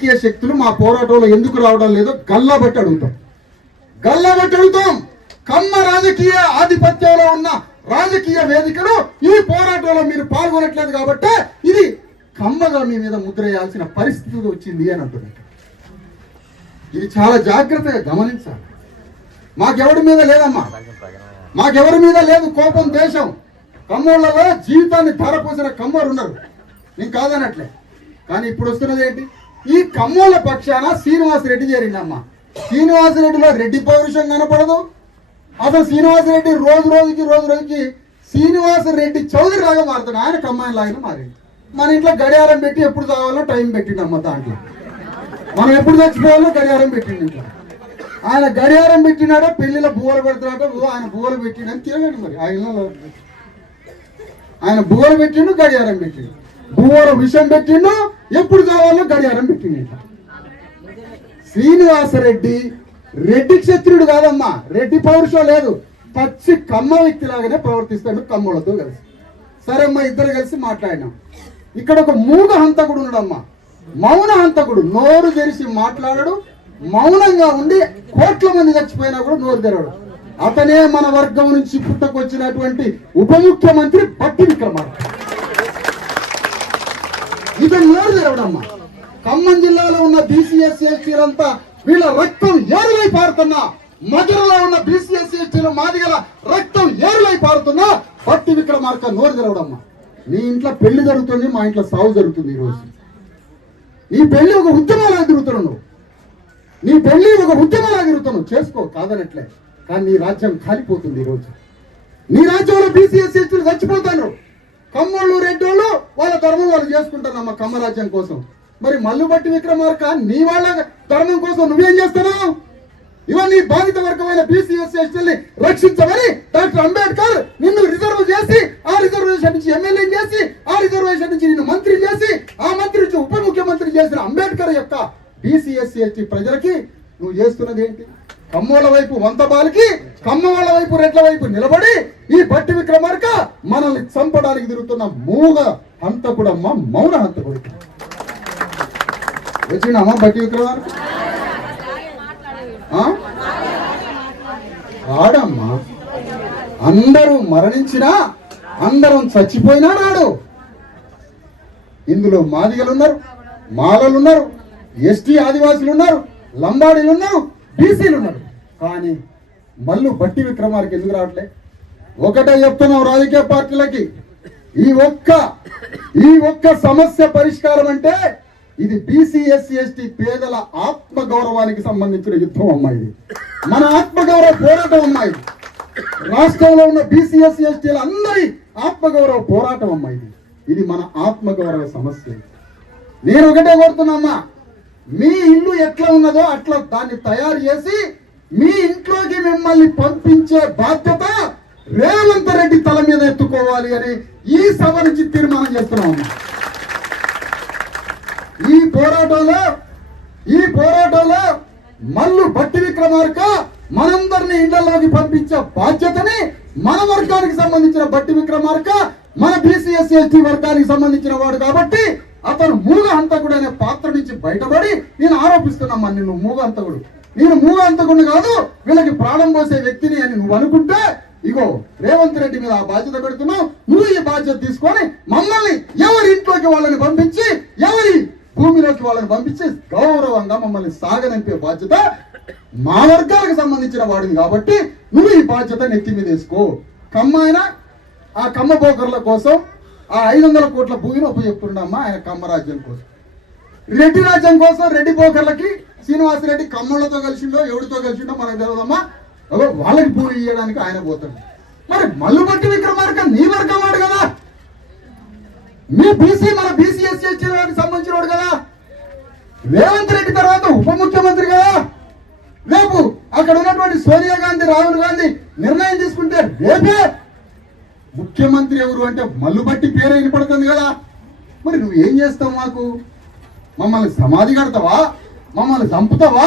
రాజకీయ శక్తులు మా పోరాటంలో ఎందుకు రావడం లేదో గల్లాబట్టి అడుగుతాం. కమ్మ రాజకీయ ఆధిపత్యంలో ఉన్న రాజకీయ వేదికలు ఈ పోరాటంలో మీరు పాల్గొనట్లేదు కాబట్టి ఇది కమ్మగా మీ మీద ముద్ర వేయాల్సిన పరిస్థితి వచ్చింది అని అంటున్నారు. ఇది చాలా జాగ్రత్తగా గమనించాలి. మాకెవరి మీద లేదమ్మా, మాకెవరి మీద లేదు కోపం, దేశం. కమ్మోళ్లలో జీవితాన్ని ధారపోసిన కమ్మోరు ఉన్నారు, నేను కాదనట్లే. కానీ ఇప్పుడు వస్తున్నది ఏంటి? ఈ కమ్మోళ్ళ పక్షాన శ్రీనివాసరెడ్డి చేరిండమ్మా. శ్రీనివాసరెడ్డిలో రెడ్డి పౌరుషం కనపడదు. అసలు శ్రీనివాసరెడ్డి రోజు రోజుకి శ్రీనివాసరెడ్డి చౌదరి లాగా మారుతాడు. ఆయన కమ్మాయి లాగా మారింది. మన ఇంట్లో గడియారం పెట్టి ఎప్పుడు చదవాలో టైం పెట్టిండమ్మ. దాంట్లో మనం ఎప్పుడు చచ్చిపోవాలో గడియారం పెట్టిండు. ఇంట్లో ఆయన గడియారం పెట్టినాడో పెళ్లిలో బువ్వలు పెడుతున్నాడో ఆయన బువ్వలు పెట్టిండని తిరగండి. మరి ఆయన బువ్వలు పెట్టిండు, గడియారం పెట్టిండు. బువ్వల విషయం పెట్టిండు, ఎప్పుడు కావాలో గడియారం పెట్టిండు. శ్రీనివాసరెడ్డి రెడ్డి క్షత్రుడు కాదమ్మా, రెడ్డి పౌరుషం లేదు. పచ్చి కమ్మ వ్యక్తిలాగానే ప్రవర్తిస్తాడు కమ్మలతో కలిసి. సరే అమ్మా, ఇద్దరు కలిసి మాట్లాడినాం. ఇక్కడ ఒక మూగ హంతకుడు ఉన్నాడమ్మా, మౌన హంతకుడు. నోరు తెరిచి మాట్లాడడు, మౌనంగా ఉండి కోట్ల మంది చచ్చిపోయినా కూడా నోరు తెరవడు. అతనే మన వర్గం నుంచి పుట్టుకొచ్చినటువంటి ఉప ముఖ్యమంత్రి బట్టి విక్రమార్క. ఇతను నోరు తెరవడమ్మా. ఖమ్మం జిల్లాలో ఉన్న బీసీఎస్సీ ఎస్టీలంతా వీళ్ళ రక్తం ఏరులై పారుతున్నా, మధురలో ఉన్న బీసీఎస్సీ ఎస్టీలు మాదిగల రక్తం ఏరులై పారుతున్నా బట్టి విక్రమార్క నోరు తెరవడమ్మా. నీ ఇంట్లో పెళ్లి జరుగుతుంది, మా ఇంట్లో సాగు జరుగుతుంది. ఈరోజు నీ పెళ్లి ఒక ఉద్యమాలా తిరుగుతున్నావు, నీ పెళ్లి ఒక ఉద్యమాలా తిరుగుతున్నావు. చేసుకో, కాదనట్లే. కానీ నీ రాజ్యం కాలిపోతుంది. ఈరోజు నీ రాజ్యంలో బీసీఎస్సీ ఎస్టీలు చచ్చిపోతారు. కమ్మోళ్ళు రెడ్డోళ్ళు వాళ్ళ ధర్మం వాళ్ళు చేసుకుంటారమ్మా కమ్మ రాజ్యం కోసం. మరి మల్లు బట్టి విక్రమార్క నీ వాళ్ళ ధర్మం కోసం నువ్వేం చేస్తున్నావు? ఇవన్నీ బాధిత వర్గమైన బీసీఎస్సీ ఎస్టీల్ని రక్షించమని డాక్టర్ అంబేద్కర్ నిన్ను రిజర్వ్ చేసి, ఆ రిజర్వేషన్ నుంచి ఎమ్మెల్యే చేసి, ఆ రిజర్వేషన్ నుంచి నిన్ను మంత్రి చేసి, ఆ మంత్రి నుంచి ఉప ముఖ్యమంత్రి చేసిన అంబేద్కర్ యొక్క బీసీఎస్సీ ఎస్టీ ప్రజలకి నువ్వు చేస్తున్నది ఏంటి? కమ్మోళ్ళ వైపు వంత బాలికి, కమ్మ వాళ్ళ వైపు రెడ్ల వైపు నిలబడి ఈ బట్టి విక్రమార్క మనల్ని చంపడానికి తిరుగుతున్న మూగ హంతకుడమ్మ, మౌన హంతకుడు. వచ్చిందమ్మా బట్టి విక్రమార్క? రాడమ్మా. అందరూ మరణించినా, అందరం చచ్చిపోయినా రాడు. ఇందులో మాదిగలు ఉన్నారు, మాలలు ఉన్నారు, ఎస్టీ ఆదివాసులు ఉన్నారు, లంబాడీలు ఉన్నారు, బీసీలు ఉన్నారు. కానీ మల్లు బట్టి విక్రమార్క ఎందుకు రావట్లే? ఒకటే చెప్తున్నాం రాజకీయ పార్టీలకి, ఈ ఒక్క సమస్య పరిష్కారం అంటే ఇది బీసీఎస్సీ ఎస్టీ పేదల ఆత్మగౌరవానికి సంబంధించిన యుద్ధం అమ్మా. ఇది మన ఆత్మగౌరవ పోరాటం అమ్మా. ఇది రాష్ట్రంలో ఉన్న బీసీఎస్సీ ఎస్టీల అందరి ఆత్మగౌరవ పోరాటం అమ్మా. ఇది మన ఆత్మగౌరవ సమస్య. నేను ఒకటే కోరుతున్నామ్మా, మీ ఇల్లు ఎట్లా ఉన్నదో అట్లా దాన్ని తయారు చేసి మీ ఇంట్లోకి మిమ్మల్ని పంపించే బాధ్యత రేవంత్ రెడ్డి తల మీద ఎత్తుకోవాలి అని ఈ సభ నుంచి తీర్మానం చేస్తున్నామమ్మా. ఈ పోరాటంలో మల్లు బట్టి విక్రమార్క మనందరినీ ఇళ్లలోకి పంపించే బాధ్యతని మన వర్గానికి సంబంధించిన బట్టి విక్రమార్క, మన బీసీఎస్సీ ఎస్టీ వర్గానికి సంబంధించిన వాడు కాబట్టి అతను మూగ హంతకుడు అనే పాత్ర నుంచి బయటపడి నేను ఆరోపిస్తున్నామ్మా, నిన్ను మూగ హంతకుడు. నేను మూగ హంతకుడిని కాదు, వీళ్ళకి ప్రాణం పోసే వ్యక్తిని అని నువ్వు అనుకుంటే ఇగో రేవంత్ రెడ్డి మీద ఆ బాధ్యత పెడుతున్నావు. నువ్వు ఈ బాధ్యత తీసుకొని మమ్మల్ని ఎవరి ఇంట్లోకి వాళ్ళని పంపించి, ఎవరి భూమిలోకి వాళ్ళని పంపించి గౌరవంగా మమ్మల్ని సాగనంపే బాధ్యత మా వర్గాలకు సంబంధించిన వాడిని కాబట్టి నువ్వు ఈ బాధ్యత నెత్తి మీద వేసుకో. కమ్మ అయినా ఆ కమ్మ బోకర్ల కోసం ఆ 500 కోట్ల భూమిని ఉపయోగిస్తున్నామ్మా ఆయన కమ్మ రాజ్యం కోసం. రెడ్డి రాజ్యం కోసం రెడ్డి బోకర్లకి శ్రీనివాసరెడ్డి కమ్మలతో కలిసిండో ఎవరితో కలిసిండో మనకు తెలియదమ్మా. వాళ్ళకి భూమి ఇవ్వడానికి ఆయన పోతాడు. మరి మల్లు బట్టి విక్రమార్క నీ వర్గం వాడు కదా, మీ బీసీ మన బీసీఎస్సీ ఎస్టీలకు సంబంధించిన వాడు కదా, రేవంత్ రెడ్డి తర్వాత ఉప ముఖ్యమంత్రి కదా. రేపు అక్కడ ఉన్నటువంటి సోనియా గాంధీ, రాహుల్ గాంధీ నిర్ణయం తీసుకుంటే రేపే ముఖ్యమంత్రి ఎవరు అంటే మల్లు బట్టి పేరే వినపడుతుంది కదా. మరి నువ్వు ఏం చేస్తావు? మమ్మల్ని సమాధి కడతావా? మమ్మల్ని చంపుతావా?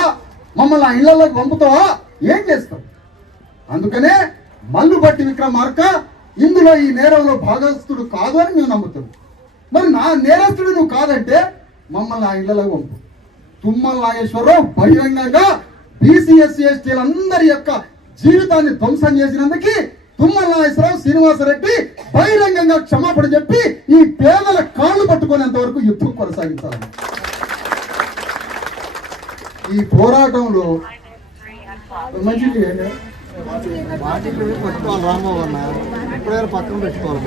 మమ్మల్ని ఆ ఇళ్లలోకి పంపుతావా? ఏం చేస్తావు? అందుకనే మల్లు బట్టి విక్రమార్క ఇందులో ఈ నేరంలో భాగస్తుడు కాదు అని మేము నమ్ముతాం. మరి నా నేరస్తుడు నువ్వు కాదంటే మమ్మల్ని ఆ ఇళ్లలోకి పంపు. తుమ్మల నాగేశ్వరరావు బహిరంగంగా బీసీ ఎస్సీ ఎస్టీలందరి యొక్క జీవితాన్ని ధ్వంసం చేసినందుకు తుమ్మల నాగేశ్వరరావు శ్రీనివాసరెడ్డి బహిరంగంగా క్షమాపణ చెప్పి ఈ పేదల కాళ్ళు పట్టుకునేంత వరకు యుద్ధం కొనసాగించాలి. ఈ పోరాటంలో మంచిది పట్టుకోవాలి రామబాబు అన్న, ఎప్పుడైనా పక్కన పెట్టుకోవాలి.